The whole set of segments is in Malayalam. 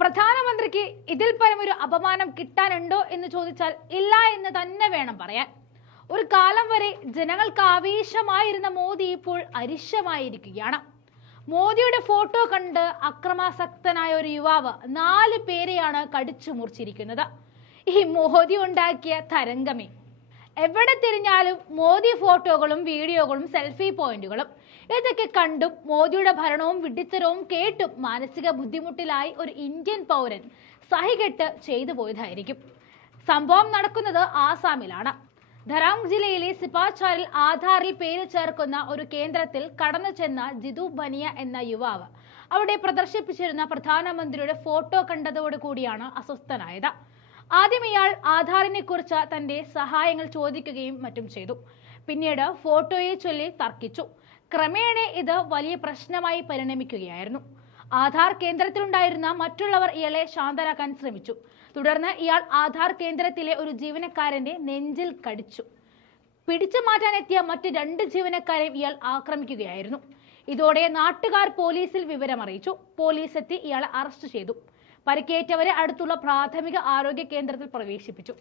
പ്രധാനമന്ത്രിക്ക് ഇതിൽ പരം ഒരു അപമാനം കിട്ടാനുണ്ടോ എന്ന് ചോദിച്ചാൽ ഇല്ല എന്ന് തന്നെ വേണം പറയാൻ. ഒരു കാലം വരെ ജനങ്ങൾക്ക് ആവേശമായിരുന്ന മോദി ഇപ്പോൾ അരിശമായിരിക്കുകയാണ്. മോദിയുടെ ഫോട്ടോ കണ്ട് അക്രമാസക്തനായ ഒരു യുവാവ് നാല് പേരെയാണ് കടിച്ചു മുറിച്ചിരിക്കുന്നത് ഈ മോദി ഉണ്ടാക്കിയ തരംഗമേ എവിടെ തിരിഞ്ഞാലും മോദി ഫോട്ടോകളും വീഡിയോകളും സെൽഫി പോയിന്റുകളും. ഇതൊക്കെ കണ്ടും മോദിയുടെ ഭരണവും വിഡിത്തരവും കേട്ടും മാനസിക ബുദ്ധിമുട്ടിലായി ഒരു ഇന്ത്യൻ പൗരൻ സഹികെട്ട് ചെയ്തു പോയതായിരിക്കും. സംഭവം നടക്കുന്നത് ആസാമിലാണ്. ധരാങ് ജില്ലയിലെ സിപാച്ചാറിൽ ആധാറിൽ പേര് ചേർക്കുന്ന ഒരു കേന്ദ്രത്തിൽ കടന്നു ചെന്ന ജിതു ബനിയ എന്ന യുവാവ് അവിടെ പ്രദർശിപ്പിച്ചിരുന്ന പ്രധാനമന്ത്രിയുടെ ഫോട്ടോ കണ്ടതോടുകൂടിയാണ് അസ്വസ്ഥനായത്. ആദ്യം ഇയാൾ ആധാറിനെ കുറിച്ച് തന്റെ സഹായങ്ങൾ ചോദിക്കുകയും മറ്റും ചെയ്തു. പിന്നീട് ഫോട്ടോയെ ചൊല്ലി തർക്കിച്ചു. ക്രമേണ ഇത് വലിയ പ്രശ്നമായി പരിണമിക്കുകയായിരുന്നു. ആധാർ കേന്ദ്രത്തിലുണ്ടായിരുന്ന മറ്റുള്ളവർ ഇയാളെ ശാന്തരാക്കാൻ ശ്രമിച്ചു. തുടർന്ന് ഇയാൾ ആധാർ കേന്ദ്രത്തിലെ ഒരു ജീവനക്കാരന്റെ നെഞ്ചിൽ കടിച്ചു. പിടിച്ചു മാറ്റാനെത്തിയ മറ്റ് രണ്ട് ജീവനക്കാരെയും ഇയാൾ ആക്രമിക്കുകയായിരുന്നു. ഇതോടെ നാട്ടുകാർ പോലീസിൽ വിവരമറിയിച്ചു. പോലീസ് എത്തി ഇയാളെ അറസ്റ്റ് ചെയ്തു. പരിക്കേറ്റവരെ അടുത്തുള്ള പ്രാഥമിക ആരോഗ്യ കേന്ദ്രത്തിൽ പ്രവേശിപ്പിച്ചു.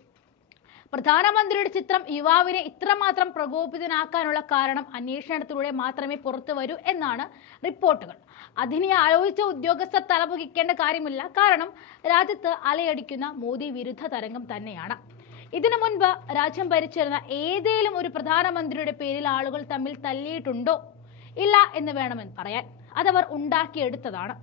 പ്രധാനമന്ത്രിയുടെ ചിത്രം യുവാവിനെ ഇത്രമാത്രം പ്രകോപിതനാക്കാനുള്ള കാരണം അന്വേഷണത്തിലൂടെ മാത്രമേ പുറത്തു വരൂ എന്നാണ് റിപ്പോർട്ടുകൾ. അതിനെ ആലോചിച്ച ഉദ്യോഗസ്ഥർ തലപുകിക്കേണ്ട കാര്യമില്ല. കാരണം രാജ്യത്ത് അലയടിക്കുന്ന മോദി വിരുദ്ധ തരംഗം തന്നെയാണ്. ഇതിനു മുൻപ് രാജ്യം ഭരിച്ചിരുന്ന ഏതേലും ഒരു പ്രധാനമന്ത്രിയുടെ പേരിൽ ആളുകൾ തമ്മിൽ തല്ലിയിട്ടുണ്ടോ? ഇല്ല എന്ന് വേണമെന്ന് പറയാൻ. അതവർ ഉണ്ടാക്കിയെടുത്തതാണ്.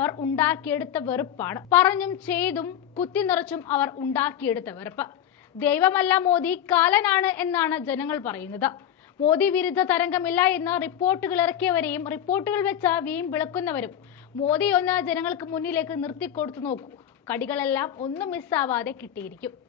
അവർ ഉണ്ടാക്കിയെടുത്ത വെറുപ്പാണ്. പറഞ്ഞും ചെയ്തും കുത്തി നിറച്ചും അവർ ഉണ്ടാക്കിയെടുത്ത വെറുപ്പ്. ദൈവമല്ല മോദി കാലനാണ് എന്നാണ് ജനങ്ങൾ പറയുന്നത്. മോദി വിരുദ്ധ തരംഗമില്ല എന്ന് റിപ്പോർട്ടുകൾ ഇറക്കിയവരെയും റിപ്പോർട്ടുകൾ വെച്ച വീം വിളക്കുന്നവരും മോദി ഒന്ന് ജനങ്ങൾക്ക് മുന്നിലേക്ക് നിർത്തിക്കൊടുത്തു നോക്കൂ. കടികളെല്ലാം ഒന്നും മിസ്സാവാതെ കിട്ടിയിരിക്കും.